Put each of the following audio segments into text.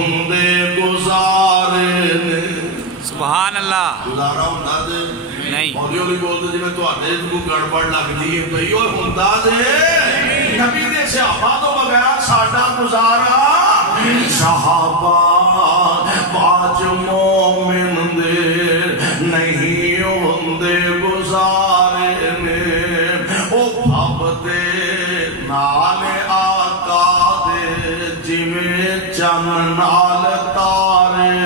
ہوندے گزارے نے سبحان اللہ گزارا ہوندہ دے نہیں مولی ہولی بولتے جی میں تو آتے کو گڑبڑ لگ دیئے بھئی اور ہوندہ دے نبی دے صحابہ تو بغیر ساڑھا گزارا صحابہ باج مومن دے نہیں ہوندے گزارے نے او بھاب دے نال آقا دے جمیں چن نال تارے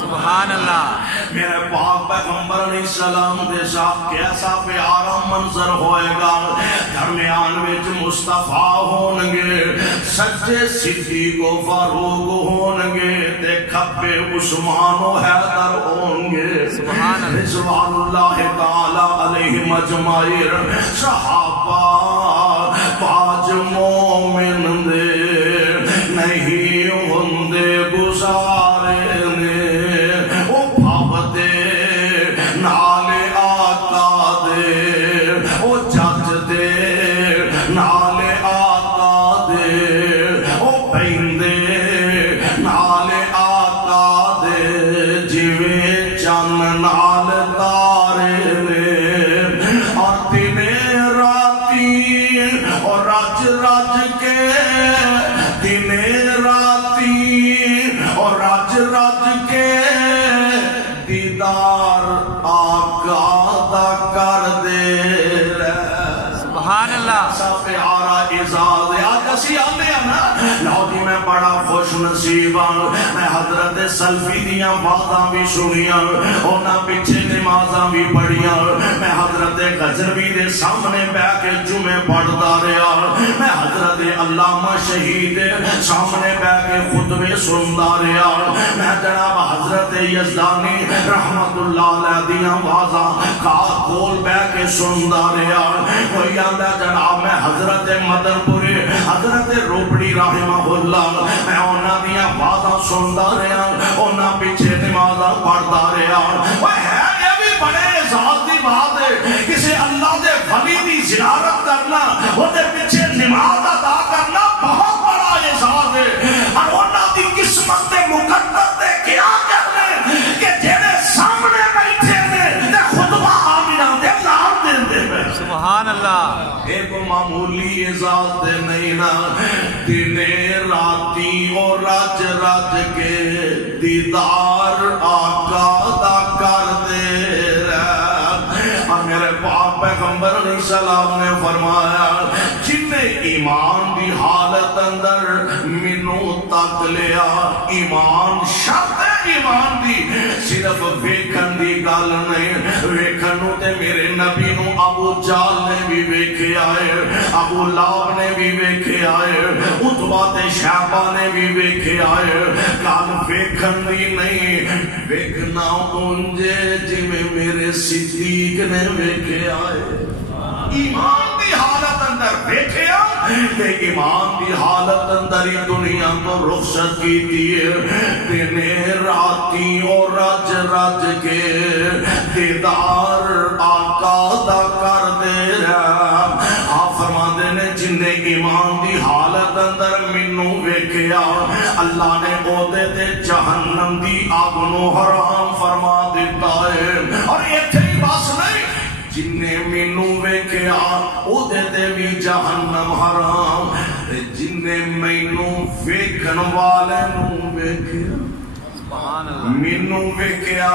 سبحان اللہ میرے پاک پیغمبر علیہ السلام دے ساتھ کیسا پیارا منظر ہوئے گا درمیان وچ مصطفیٰ ہونگے سچے صدیق و فاروق ہونگے تے کھپے عثمان و حیدر ہونگے رضوان اللہ تعالی علیہ مجمعین صحابہ باج مومن دے نہیں ہوندے گزارے میں بڑا خوش نصیب ہوں میں حضرت سلفی دیاں باتاں بھی سنیاں اونا پیچھے نمازاں بھی پڑھیاں میں حضرت غزنوی دے سامنے بے کے جمعے پڑھتا رہا میں حضرت علامہ شہید سامنے بے کے خطبے سنتا رہا میں جناب حضرت یزدانی رحمت اللہ علیہ دیاں باتاں کہا کھول بے کے سنتا رہا کوئی آندہ جناب میں حضرت مدن پوری حضرت روپڑی رحمہ اللہ میں اونا دیا باتاں سنتا رہا اونا پیچھے نمازاں پڑھتا رہا وہ ہے یہ بھی بڑے ذات دی بات ہے کسی اللہ دے ولی دی زیارت کرنا وہ دے پیچھے نماز ادا کرنا بہت بڑا یہ ذات ہے اور اونا دی قسمت دے مقدر دے کیا کہنے کہ جینے سامنے بیٹھے نے تے خطبہ آمینہ دے لام دے دے سبحان اللہ ایک معمولی ذات نہیں نا دنے راتی اور راج راج کے دیدار آقا دا کر دے رہا اور میرے پاک پیغمبر علیہ السلام نے فرمایا جن نے ایمان دی حالت اندر منو تک لیا ایمان شرط ہے ایمان دی صرف ویکھن دی گل نہیں ویکھنوں تے میرے نبی نو ابو جال نے بھی ویکھے آئے ابو لاب نے بھی ویکھے آئے اتبا تے شعبہ نے بھی ویکھے آئے کان ویکھن دی نہیں ویکھنا انجے جی میں میرے صدیق نے ویکھے آئے ایمان دی حالت اندر ویکھے کہ ایمان دی حالت اندر ہی دنیا تو رخصت کی دیئے دنے راتی اور رج رج کے دیدار آقا دا کر دے رہا آپ فرما دینے جن نے ایمان دی حالت اندر منو ویکھیا اللہ نے عہدے تے جہنم دی آگنو حرام فرما دیتا ہے اور یہ تھے بس نہیں جن نے مینو ویکھیا او دے تے بھی جہنم حرام جن نے مینو ویکھن والے نو ویکھیا مینو ویکھیا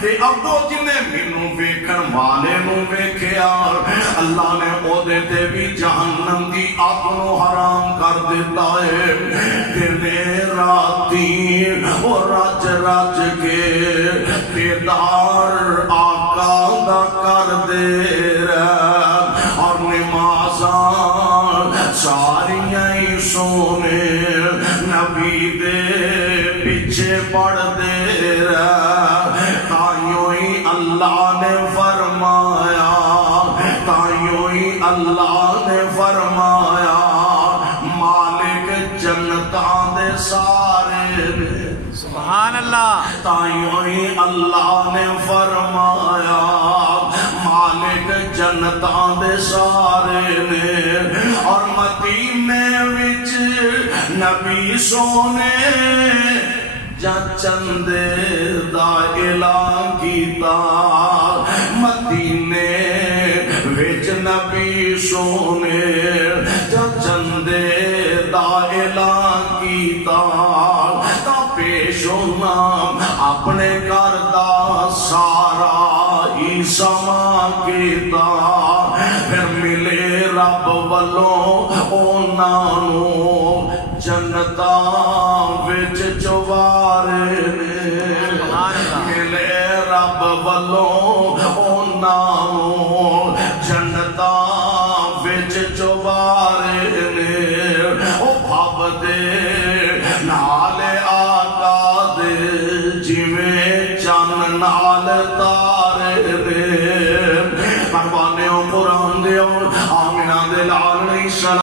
تے ابو جن نے مینو ویکھن والے نو ویکھیا اللہ نے او دے تے بھی جہنم دی اگ نو حرام کر دیتا ہے تے راتی اور رج رج کے دیدار آقا دا کر دے رہا اور نمازاں ساریاں ہی سونے نبی دے پیچھے پڑھ دے رہا تائیوں ہی اللہ نے فرمایا تائیوں ہی اللہ نے فرمایا مالک جنتاں دے سارے سبحان اللہ تائیوں ہی اللہ نے فرمایا مالک جنتاں دے سارے نے اور مدینے وچ نبی سونے جا چندے دا اعلان کیتا مدینے وچ نبی سونے جا چندے دا اعلان کیتا تا پیش ہونا اپنے گھر دا سارا ہی سما کیتا پھر ملے رب والوں انہاں نوں جنتاں وچ جوارے ملے رب والوں